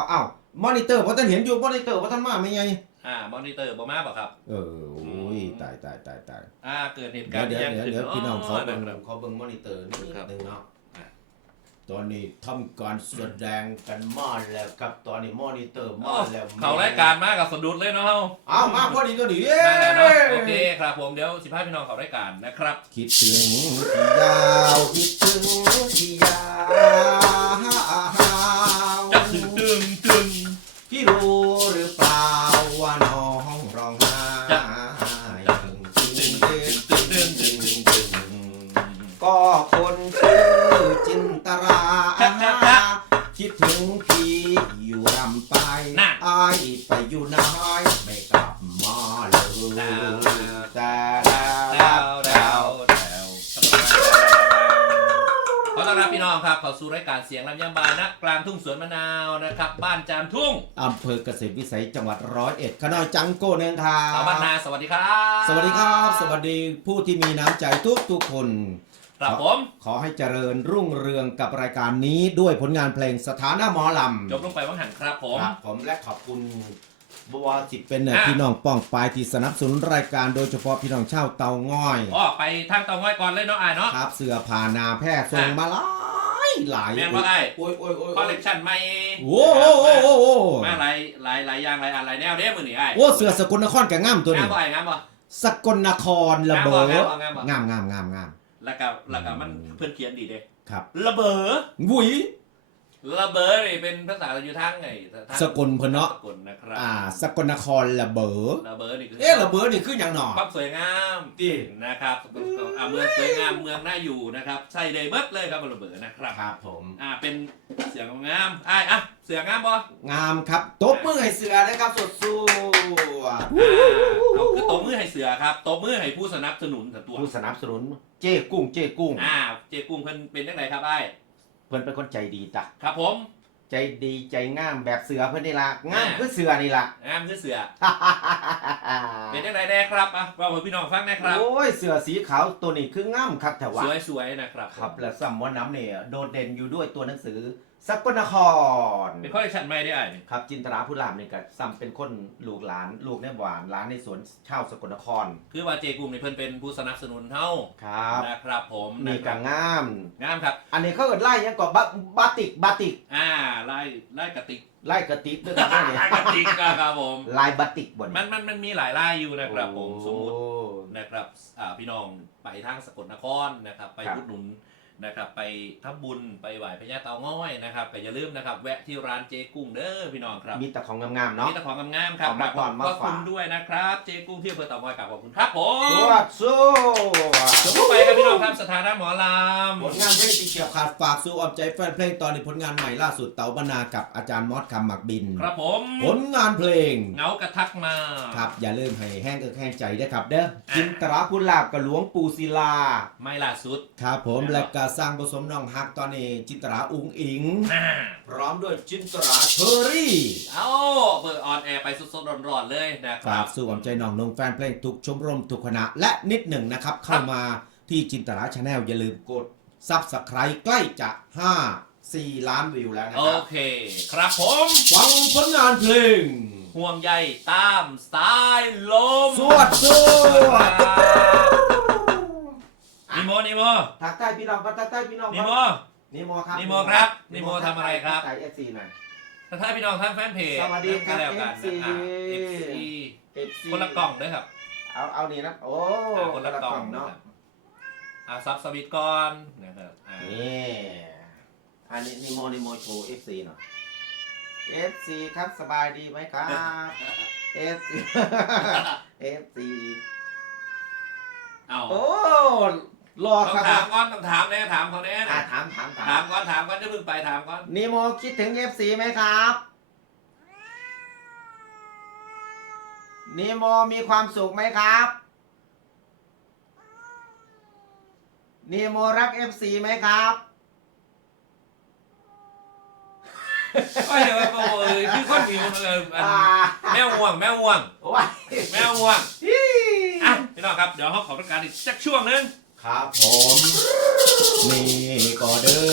าวอ้าวมอนิเตอร์เพราะท่านเห็นอยู่มอนิเตอร์เพราะท่านมาไม่ไงอ่ามอนิเตอร์บ่มาบ่ครับ เออโอ้ยตายตายตายตายอ่าเกิดเหตุเดี๋กายรวณ์เดี๋ยวที่ยังเดี๋ยวขึ้นเดี๋ยวพี่น้องขอเบิ่งนะครับขอเบิ่งมอนิเตอร์นิดครับนึงเนาะอะตอนนี้ทำการแสดงกันมาแล้วครับตอนนี้มอนิเตอร์มาแล้วเขารายการมากกับสะดุดเลยเนาะเฮาอ้าวมาพอดีก็ดีเย้มาแล้วเนาะโอเคครับผมเดี๋ยวสิพาพี่น้องเขารายการนะครับ คิดถึงที่ยาวคิดถึงที่ยาว ก็คนชื่อจินตราจ๊ะจ๊ะจ๊ะคิดถึงพี่อยู่รำไปน่ะอายไปอยู่น้อยไม่กลับมาเลยแต่ดาวดาวดาวดาวขอต้อนรับพี่น้องครับเข้าสู่รายการเสียงลำยำบายนะกลางทุ่งสวนมะนาวนะครับ บ้านจามทุ่งอำเภอเกษตรวิสัยจังหวัดร้อยเอ็ดขน้อยจังโก้เนืองค่ะสาวบ้านนาสวัสดีครับ สวัสดีครับ สวัสดีผู้ที่มีน้ำใจทุกทุกๆคน ครับผม ขอให้เจริญรุ่งเรืองกับรายการนี้ด้วยผลงานเพลงสถานะหมอลำจบลงไปว่างหันครับผมครับผมและขอบคุณบวสิเป็นเนี่ยอะ พี่น้องป้องปลายที่สนับสนุนรายการโดยเฉพาะพี่น้องชาวเตาง่อย อ๋อไปทางเตาง้อยก่อนเลยเนาะอ้ายเนาะ ครับเสือผ่านาแพทย์ส่งมาหลายหลายแม่นว่าไอ้โอ้ยโอ้ยโอ้ยคอลเลกชันใหม่โอ้โหโอ้โหโอ้โหมาหลายหลายหลายอย่างหลายอันหลายแนวเด้มือนี่ไอ้โอ้เสือสกลนครแกง่ามตัวงานี้มบ่ไอ้งามบ่ สกลนครระเบิดงามบ่งามบ่งามบ่ งามงามงามงาม แล้วก็แล้วก็มันเพื่อนเขียนดีเด้ครับ ระเบิดวุ้ยระเบิดนี่เป็นภาษาอยู่ทางไงทางสกลเพิ่นเนาะสกลนะครับอ่า สกลนครระเบิดระเบิดนี่คือเอ๊ะระเบิดนี่คืออย่างหนอความสวยงามตีนะครับอ่าเมืองสวยงามเมืองน่าอยู่นะครับ ใช่เลยเบิดเลยครับระเบิดนะครับครับผมอ่าเป็นเสียงงามไอ้ายอะเสืองามบ่งามครับตบมือให้เสือนะครับสดสู้อ่าเอาคือตบมือให้เสือครับตบมือให้ผู้สนับสนุนแต่ตัวผู้สนับสนุนเจ้กุ้งเจ้กุ้ง อ่าเจกุ้งเพิ่นเป็นยังไงครับไอ้ายเพิ่นเป็นคนใจดีจ้ะครับผมใจดีใจงามแบบเสือเพิ่นนี่ละงามอ่าคือเสือนี่ละ งามคือเสือเป็นยังไงแน่ครับอะว่าให้พี่น้องฟังแน่ครับ โอ้ยเสือสีขาวตัวนี้คืองามครับแต่ว่าสวยๆนะครับ ครับและซ้ำว่าน้ำเนี่ยโดดเด่นอยู่ด้วยตัวหนังสือสกลนคร เป็นข้อเลคชันใหม่ได้ไอ้ายนี่ครับจินตราผู้ลามนี่ก็ซ้ำเป็นคนลูกหลาน ลูกในหวานหลานในสวนชาวสกลนครคือว่าเจกุ้งนี่เพิ่นเป็นผู้สนับสนุนเฮาครับนะครับผมนี่ก็งาม งามครับ อันนี้เขาเอิ้นไล่ยังก็บะบาติกบาติก อ่าไล่ไล่กระติกไล่กระติกด้วยกันเนี่ยไล่กระติกครับผมลายบาติกบนมันมันมันมีหลายไล่อยู่นะครับผมสมมุติโอ้นะครับอ่าพี่น้องไปทางสกลนครนะครับ ไปครับอุดหนุน นะครับไปทำบุญไปไหว้พญาเตาง้อยนะครับก็อย่าลืมนะครับ แวะที่ร้านเจกุ้งเด้อพี่น้องครับมีแต่ของงามๆเนาะมีแต่ของงามๆครับเอามาก่อนขมาอบฝากคุณด้วยนะครับเจกุ้งที่อำเภอเตางอยกับขอบคุณครับผสมวัสดีสู้จบไปครับพี่น้องครับสถานะหมอลผลงานเพลงที่เกี่ยวขาดฝากสู่อ้อมใจแฟนเพลงตอนนี้ผลงานใหม่ล่าสุดเต๋าบรรณากับอาจารย์มอสคำหมักบินำครับผมผลงานเพลงเหงากระทักมาครับอย่าลืมให้แห้งเอิกแห้งใจด้วยครับเด้ออะจินตราพุลาบกับหลวงปู่ศิลาไม่ล่าสุดครับผมครับและก็สร้างผสมน้องฮักตอนนี้จินตราอุงอิงอ่าพร้อมด้วยจินตราเชอรี่เอาเปิดออนแอร์ไปสดๆร้อนๆเลยนะคฝารักบสู่อ้อมใจน้องนงแฟนเพลงทุกชมรมทุกคณะและนิดหนึ่งนะครับ เข้ามาที่จินตราชาแนลอย่าลืมกดซับสไครต์ใกล้จะ 5 4 ล้านวิวแล้วนะโอครับเค ครับผมฟังผลงานเพลง ห่วงใยตามสไตล์ลมสวดสวดนิโมนิ โมทักทายพี่น้องครับทักทายพี่น้องนิคโม รับนิโมครับนิโมครับนิโมทำอะไรครับ ทักทายเอฟซีหน่อยถ้าพี่น้องทางแฟนเพจสวัสดีครับก็แล้วกัน FC นะอะ FC เอฟซีคนละกล่องด้วยครับเอาเอานี่นะโอ้อะคนละกล่องนะเนาะครับอ่าซับสวิตก่อนนะครับอ่านี่อันนี้นิโมนิโมโชว์เอฟซีหน่อยเอฟซีครับสบายดีไหมครับเอฟซีเอฟซี เอาโอ้ รอต้องครับถามก่อนต้องถามแน่ถามเขาแน่อะนะถามถามถาถามมก่อนถามก่อนจะเพิ่งไปถามก่อนนิโมคิดถึงเอฟซีไหมครับนิโมมีความสุขไหมครับนิโมรักเอฟซีไหมครับก็เดี๋ยวว่าโอ้ยคือคนผิวมันเลยอันอ่าแมวห่วงแมวห่วงโอ้ยแมวห่วง ฮิ อะพี่น้องครับ เดี๋ยวเขาขอประกาศอีกสักช่วงหนึง ครับผม นี่ก็เด้อ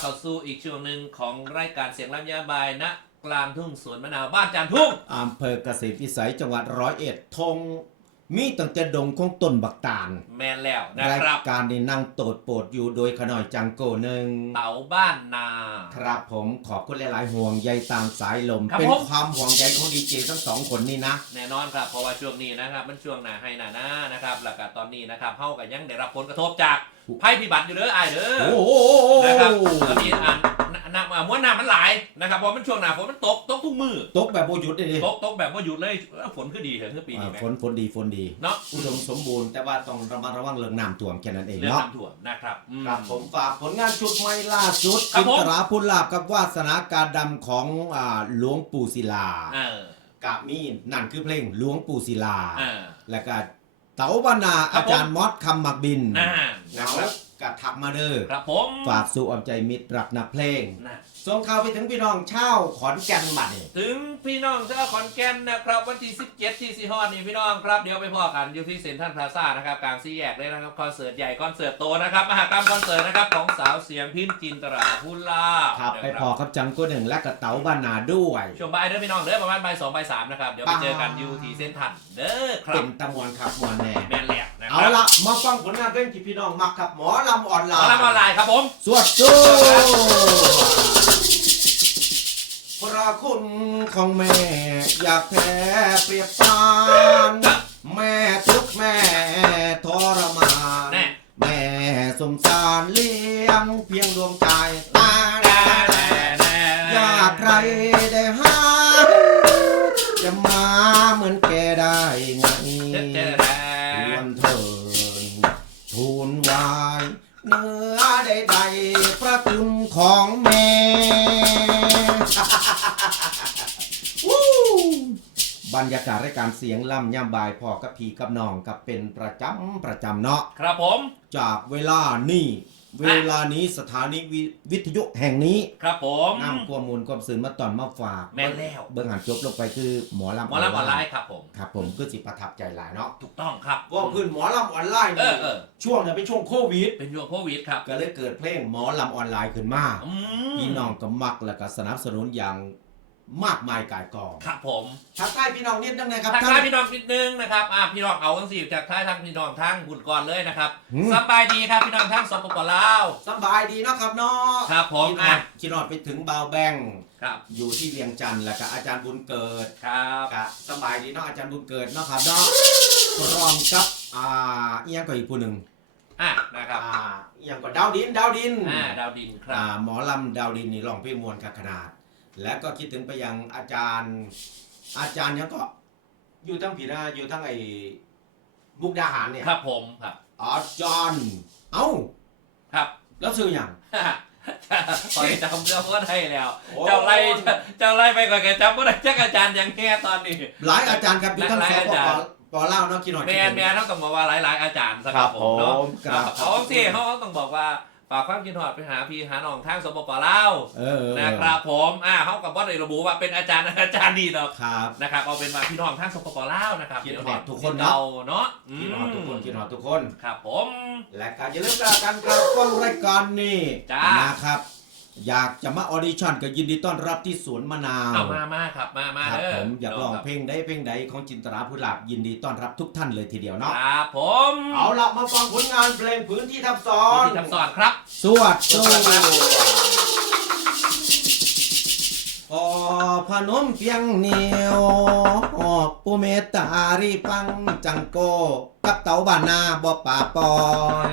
เข้าสู่อีกช่วงหนึ่งของรายการเสียงลำยาบายณกลางทุ่งสวนมะนาวบ้านจานทุ่งอำเภอเกษตรวิสัยจังหวัดร้อยเอ็ดทง มีตั้งแต่ดงของต้นบักตาลแมนแล้วนะรายครับ การนี้นั่งโตดโปรดอยู่โดยขน่อยจังโกหนึ่งเต๋าบ้านนา ครับผมขอบคุณหลายๆห่วงใยตามสายลม ครับเป็นผม ความห่วงใยของดีเจทั้งสองคนนี่นะ แน่นอนครับเพราะว่าช่วงนี้นะครับ มันช่วงหนาให้หนาหน้านะครับแล้วก็ตอนนี้นะครับเฮากับยังได้รับผลกระทบจากภัยพิบัติอยู่เด้ออ้ายเด้อโอ้โห นะครับตอนนี้อ่า นน้ำอ่าม้วนน้ำมันหลายนะครับเพราะมันช่วงหนาฝนมันตกตกทุกมือตกแบบโบหยุดเลยดิตกตกแบบว่าหยุดเลยเอ้าฝนคือดีเถอะเมื่อปีนี้ไหมฝนฝนดีฝนดี เนาะอุดมสมบูรณ์แต่ว่าต้องระมัดระวังเรื่องน้ำท่วมแค่นั้นเองเรื่องเนาะน้ำท่วมนะครับอืม ครับผมฝากผลงานชุดใหม่ล่าสุดครับจิผม ตราพุนลาบกับวาสนาการดำของอ่าหลวงปู่ศิลาเออกับมีนั่นคือเพลงหลวงปู่ศิลา เออ แล้วก็เต๋าบรรณาครัอาบผมจารย์มอสคำหมักบิน อ่าแล้นะวครับ ก็ทักมาเด้อครับผมฝากสู่อ้อมใจมิตรรักนักเพลงนะส่งข่าวไปถึงพี่น้องชาวขอนแก่นบัดนี่ถึงพี่น้องชาวขอนแก่นนะครับวันที่ 17 ที่สีฮอดนี่พี่น้องครับเดี๋ยวไปพอกันอยู่ที่เซ็นทรัลพลาซ่านะครับกลางสี่แยกเลยนะครับคอนเสิร์ตใหญ่คอนเสิร์ตโตนะครับมหากรรมคอนเสิร์ตนะครับของสาวเสียงพินจินตราพุลาครับไปพอครับจังก็หนึ่งและกับเต๋าบรรณาด้วยช่วงบ่ายเด้อพี่น้องเด้อประมาณบ่ายสองบ่ายสามนะครับเดี๋ยวไปเจอกันอยู่ที่เซ็นทรัลเด้อครัเป็บนตะมวนครับมวนแน่แม่นแหลกนะค เอารับละมาฟังผลงานเพลงที่พี่น้องมักครับหมอลำออนไลขอน์รับออนไลน์ครับผมสวดสู้พระคุณของแม่ อยากแพ้เปรียบปาน แม่ทุกข์แม่ทรมานแน่แม่สงสารเลี้ยงเพียงดวงใจตาแดแน่แน่อยากใครได้ห บรรยากาศรายการเสียงล่ำย่ำบายพอกับพีกับน้องกับเป็นประจำประจำเนาะครับผม จากเวลานี่เวลานี้สถานีวิวิทยุแห่งนี้ครับผมนำข้อมูลความสื่อมาตอนมาฝากแม่นแล้วเบื้องหันจบลงไปคือหมอลำหมอลำออนไลน์ครับผมครับผมก็สิประทับใจหลายเนาะถูกต้องครับว่าพื้นหมอลำออนไลน์เอนี่อเออช่วงเนี่ยเป็นช่วงโควิดเป็นช่วงโควิดครับก็เลยเกิดเพลงหมอลำออนไลน์ขึ้นมาอืมพี่น้องก็มักและก็สนับสนุนอย่าง มากมายกายกองครับผมทักทายพี่น้องนิดนึงนะครับทักท่าทายนพี่น้องนิดนึงนะครับอ่าพี่น้องเอาทั้งสี่จากท้ายทางพี่น้องทั้งบุญก่อนเลยนะครับหืมสบายดีครับพี่น้องทั้งสปปลาวสบายดีเนาะครับเนาะครับผมคิดอะฮอดคิดฮอดไปถึงบาวแบงครับ อยู่ที่เวียงจันทร์แล้วก็อาจารย์บุญเกิดครับก็สบายดีเนาะอาจารย์บุญเกิดเนาะครับเนาะพร้อมกับอ่าอีหยังก็อีกผู้หนึ่งอะนะครับอ่าอีหยังก็ดาวดินดาวดินอ่าดาวดินครัอ่าบหมอลำดาวดินนี่ร้องเพลงมวลขนาด และก็คิดถึงไปยังอาจารย์ อาจารย์ยังก็อยู่ทั้งผีนะอยู่ทั้งไอ้มุกดาหารเนี่ยครับผมครับอาจารย์เอ้าครับ แล้วชื่ออย่างพอจำเรื่องว่าได้แล้วเจ้าไล่เจ้าไล่ไปก่อนแกจำว่าได้จักอาจารย์ยังแค่ตอนนี้หลายอาจารย์ครับอยู่ทั้งหลายสปอาจารย์ปปเล่าวเนาะคิดหน่อยแมคิดนถึงแมนเขาต้องบอกว่าหลายๆอาจารย์สครับผมเนาะครับเขาสิเขาต้องบอกว่า ฝากความคิดหอดไปหาพี่หาน้องทางสปปลาวเออเออนะครับผมอ่าเขากับว่าได้ระบุว่าเป็นอาจารย์อาจารย์ดีเนาะครับ นะครับเอาเป็นว่าพี่น้องทางสปปลาวนะครับคิดฮอดเยวทุกคนเนาเนาะคิดหอดทุกคนคิดหอดทุกคนครับผม และการอย่าลืมกกันครับฟังรายการนี้จ้านะครับ อยากจะมาออดิชั่นก็ยินดีต้อนรับที่สวนมะนาวเอามามาครับ มามาครับเด้อผมอยากลองครับเพลงใดเพลงใดของจินตราพุทธหลับยินดีต้อนรับทุกท่านเลยทีเดียวเนาะครับผมเอาละมาฟังผลงานเพลงพื้นที่ทับซ้อนที่ทำสอนครับ สวดสสู้วัสดีครับพอพนมเพียงเหนียวผู้เมตตารีปังจังโก กับเต่าบานนาบ่ป่าปอย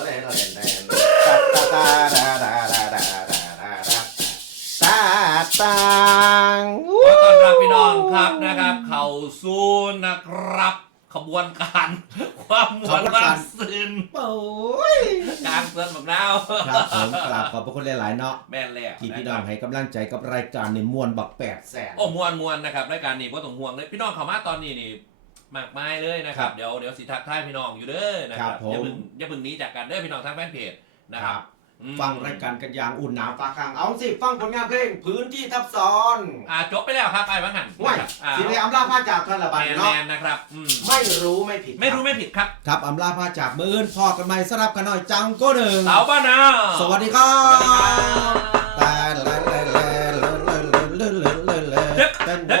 ต่างขอต้อนรับพี่น้องครับนะครับ เข้าสู่นะครับ ขบวนการ ความมวลความซื่นโอ้ยกลางเตือนแบบนาวครับผมกราบขอบพระคุณหลายๆเนาะแม่นแล้วที่พี่นะน้คองรับให้กำลังใจกับรายการในมวลบักแปดแสนโอ้มวนมวนนะครับรายการนี้ก็ต้องห่วงเลยพี่น้องเข้ามาตอนนี้นี่มากมายเลยนะครับครับเดี๋ยวเดี๋ยวสิทักทายพี่น้องอยู่เด้อนะครัครับบผมอย่าเพิ่งอย่าเพิ่งหนี้จากกันเด้อพี่น้องทางแฟนเพจนะครับอืม ฟังรายการกันอย่างอุ่นหนาฟ้าข้างเอาสิฟังผลงานเพลงพื้นที่ทับซ้อนอ่าจบไปแล้วครับไอ้บังหันว้ายนะครับอ่าสิได้อำลาผ้าจากท่านละแมบันนแมเนาะนนะครับอืมไม่รู้ไม่ผิด ไม่รู้ไม่ผิดครับ ครับอำลาผ้าจากมืออื่นพอกันใหม่สลับกันหน่อยจังก็หนึ่งสาวบ้านนาสวัสดีครัสวัสดีครับบแต่เลเลเลเลเลเลเลเลเล